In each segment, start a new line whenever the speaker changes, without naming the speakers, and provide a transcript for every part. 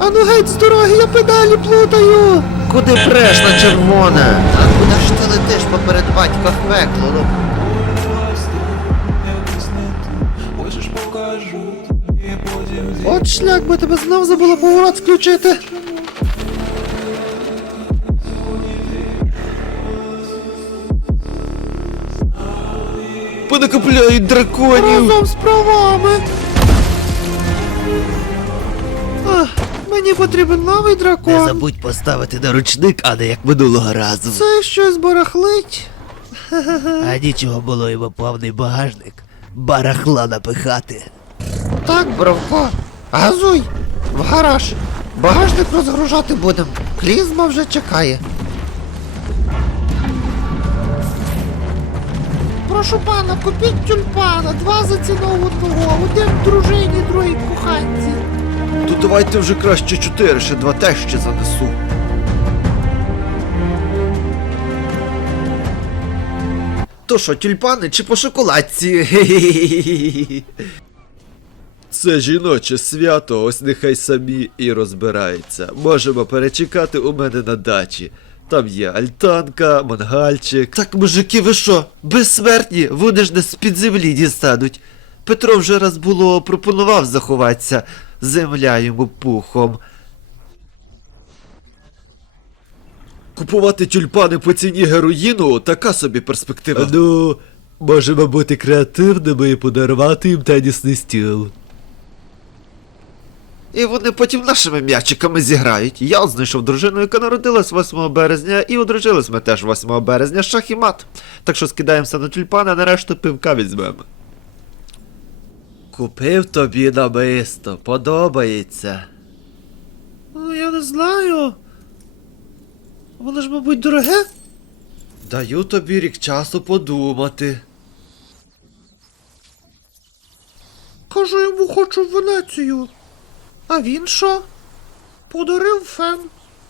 Ану геть з дороги, я педалі плутаю!
Куди преш на червоне? А куди ж ти летиш поперед батька в пекло? Ну?
От шлях би тебе знов забула поворот включити.
Понакопляють драконів!
Разом з правами. Ах, мені потрібен новий
Не
дракон.
забудь поставити на ручник, а не як минулого разу.
Це щось барахлить.
А нічого було йому повний багажник. Барахла напихати.
Так, бровко, газуй в гараж. Багажник розгружати будем. Клізма вже чекає. Прошу пана, купіть тюльпана. 2 за ціну одного. Один дружині, другий коханці.
То давайте вже краще 4, ще 2 теж ще занесу. То що, тюльпани чи по шоколадці? Це жіноче свято, ось нехай самі і розбираються. Можемо перечекати у мене на дачі. Там є альтанка, мангальчик. Так, мужики, ви що, безсмертні? Вони ж нас з-під землі дістануть. Петро вже раз було пропонував заховатися. Земля йому пухом. Купувати тюльпани по ціні героїну – така собі перспектива. Ну, можемо бути креативними і подарувати їм тенісний стіл. І вони потім нашими м'ячиками зіграють. Я знайшов дружину, яка народилась 8 березня, і одружились ми теж 8 березня, шах і мат. Так що скидаємося на тюльпани, а нарешту пивка візьмемо. Купив тобі намисто, подобається.
Ну, я не знаю. Воно ж, мабуть, дороге?
Даю тобі рік часу подумати.
Кажу йому, хочу в Венецію. А він що? Подарив фен.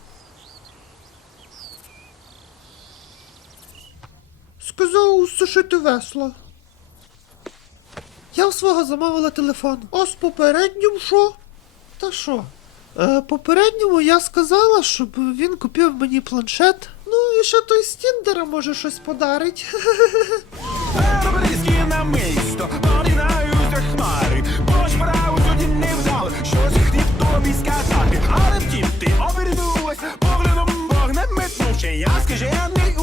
Сказав сушити весло. Я у свого замовила телефон. А з попереднім що? Та що? Попередньому я сказала, щоб він купив мені планшет. Ну і ще той з Тіндера може щось подарить.
Близькі намисто, поринаються хмари, бо ж праву сьогодні не вдали, щось хотів тобі сказати, але втім ти обернулась, поглядом вогнем метнувши, я скажений